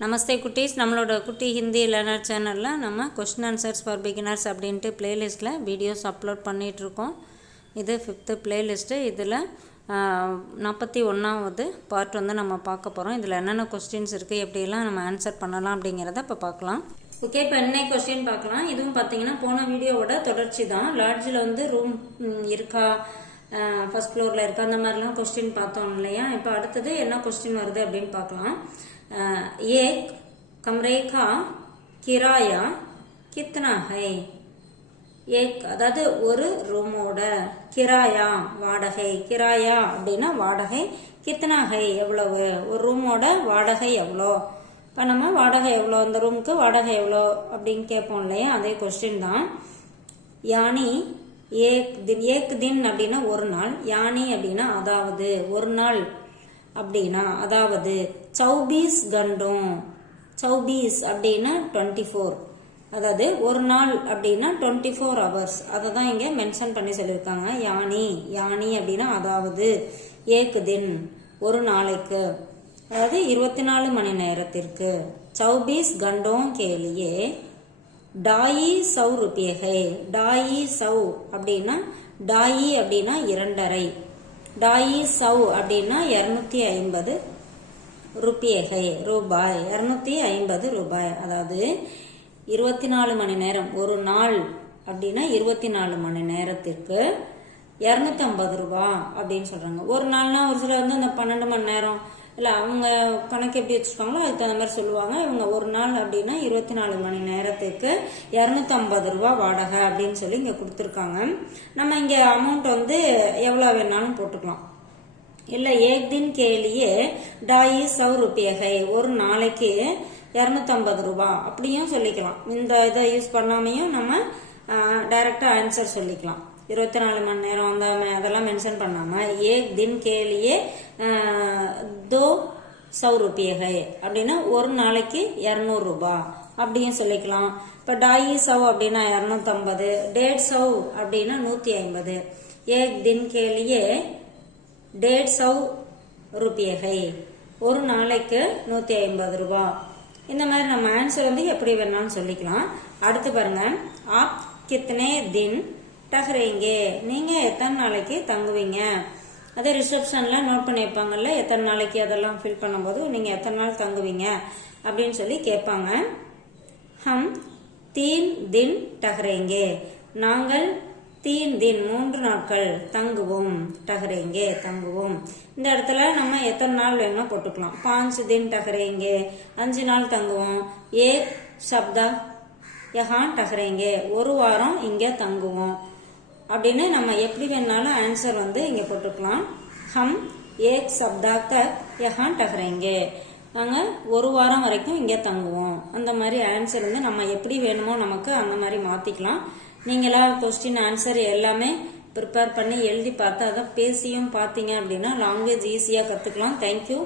நமஸ்தே குட்டீஸ். நம்மளோட குட்டி ஹிந்தி லேர்னர் சேனலில் நம்ம கொஸ்டின் ஆன்சர்ஸ் ஃபார் பிகினர்ஸ் அப்படின்ட்டு ப்ளேலிஸ்ட்டில் வீடியோஸ் அப்லோட் பண்ணிகிட்ருக்கோம் இது ஃபிஃப்த்து ப்ளேலிஸ்ட்டு இதில் நாற்பத்தி ஒன்றாவது பார்ட் வந்து நம்ம பார்க்க போகிறோம் இதில் என்னென்ன கொஸ்டின்ஸ் இருக்குது எப்படியெல்லாம் நம்ம ஆன்சர் பண்ணலாம் அப்படிங்கிறத இப்போ பார்க்கலாம். ஓகே இப்போ என்ன கொஸ்டின் பார்க்கலாம்? இதுவும் பார்த்தீங்கன்னா போன வீடியோவோட தொடர்ச்சி தான் லாட்ஜில் வந்து ரூம் இருக்கா? ஃபர்ஸ்ட் ஃப்ளோரில் இருக்கா. அந்த மாதிரிலாம் கொஸ்டின் பார்த்தோம் இல்லையா? இப்போ அடுத்தது என்ன கொஸ்டின் வருது அப்படின்னு பார்க்கலாம். ஏக் கம்ரே கா கிராயா கித்னா ஹை ஏக் அதாவது ஒரு ரூமோட கிராயா வாடகை. கிராயா அப்படின்னா வாடகை கித்னா ஹை எவ்வளவு? ஒரு ரூமோட வாடகை எவ்வளோ? இப்போ நம்ம வாடகை எவ்வளோ? அந்த ரூமுக்கு வாடகை எவ்வளோ? அப்படின்னு கேட்போம் இல்லையா? அதே கொஸ்டின் தான். யானி ஏக் தின் ஏக் தின் அப்படின்னா ஒரு நாள் யானி அப்படின்னா அதாவது ஒரு நாள் அப்படின்னா அதாவது சௌபீஸ் கண்டும். சௌபீஸ் அப்படின்னா டுவெண்ட்டி ஃபோர். அதாவது ஒரு நாள் அப்படின்னா டுவெண்ட்டி ஃபோர் ஹவர்ஸ். அதை தான் இங்கே மென்ஷன் பண்ணி சொல்லியிருக்காங்க. யானி யானி அப்படின்னா அதாவது ஏக்கு தின் ஒரு நாளைக்கு. அதாவது இருபத்தி நாலு மணி நேரத்திற்கு. சௌபீஸ் கண்டோம் கேலியே டாயி சௌ ருபியகை டாயி சௌ அப்படின்னா டாயி அப்படின்னா இரண்டரை. டாயி சௌ அப்படின்னா இரநூத்தி ஐம்பது ருப்பியகை ரூபாய். இரநூத்தி ஐம்பது ரூபாய். அதாவது இருபத்தி நாலு மணி நேரம். ஒரு நாள் அப்படின்னா இருபத்தி நாலு மணி நேரத்திற்கு இரநூத்தி ஐம்பது ரூபா அப்படின்னு சொல்றாங்க. ஒரு நாள்னா ஒரு சில வந்து அந்த பன்னெண்டு மணி நேரம் இல்லை அவங்க கணக்கு எப்படி வச்சுருக்காங்களோ அதுக்கு தகுந்த மாதிரி சொல்லுவாங்க. இவங்க ஒரு நாள் அப்படின்னா இருபத்தி நாலு மணி நேரத்துக்கு இரநூத்தம்பது ரூபா வாடகை அப்படின்னு சொல்லி இங்கே கொடுத்துருக்காங்க. நம்ம இங்கே அமௌண்ட் வந்து எவ்வளோ வேணாலும் போட்டுக்கலாம். இல்லை ஏக் தின் கேலியே டாயி சௌ ருப்பியகை ஒரு நாளைக்கு இரநூத்தம்பது ரூபா அப்படியும் சொல்லிக்கலாம். இந்த இதை யூஸ் பண்ணாமையும் நம்ம டைரக்டா ஆன்சர் சொல்லிக்கலாம். இருபத்தி நாலு மணி நேரம் அந்த அதெல்லாம் மென்ஷன் பண்ணாமல் ஏக் தின் கேலியே தோ சௌ அப்படின்னா ஒரு நாளைக்கு இரநூறுபா அப்படியும் சொல்லிக்கலாம். இப்போ டாயி சவ் அப்படின்னா இரநூத்தம்பது டேட் சௌ அப்படின்னா நூற்றி ஐம்பது ஏக் தின் கேலியே டேட் சவ் ருபியகை ஒரு நாளைக்கு நூற்றி ஐம்பது ரூபா. இந்த மாதிரி நம்ம ஆன்சர் வந்து எப்படி வேணாலும் சொல்லிக்கலாம். அடுத்து பாருங்க. ஆப் கித்தனே தின் டஹ்ரேங்கே. நீங்கள் எத்தனை நாளைக்கு தங்குவீங்க? அதே ரிசப்ஷன்ல நோட் பண்ணி வைப்பாங்கல்ல எத்தனை நாளைக்கு அதெல்லாம் ஃபில் பண்ணும்போது நீங்கள் எத்தனை நாள் தங்குவீங்க அப்படின்னு சொல்லி கேட்பாங்க. ஹம் தீன் தின் டஹ்ரேங்கே நாங்கள் தீன் தின் மூன்று நாட்கள் தங்குவோம் டகரேங்கே தங்குவோம். இந்த இடத்துல நம்ம எத்தனை நாள் வேணுமோ போட்டுக்கலாம். பாஞ்சு தின் டகரேங்கே. அஞ்சு நாள் தங்குவோம். ஏ சப்தா யஹான் டகரேங்கே. ஒரு வாரம் இங்கே தங்குவோம். அப்படின்னு நம்ம எப்படி வேணாலும் ஆன்சர் வந்து இங்கே போட்டுக்கலாம் ஹம் ஏக் சப்தா தக் யஹான் டகரேங்கே நாங்கள் ஒரு வாரம் வரைக்கும் இங்கே தங்குவோம். அந்த மாதிரி ஆன்சர் வந்து நம்ம எப்படி வேணுமோ நமக்கு அந்த மாதிரி மாற்றிக்கலாம் நீங்களா கொஸ்டின் ஆன்சர் எல்லாமே ப்ரிப்பேர் பண்ணி எழுதி பார்த்து அதை பேசியும் பார்த்தீங்க அப்படின்னா லாங்குவேஜ் ஈஸியாக கற்றுக்கலாம் தேங்க்யூ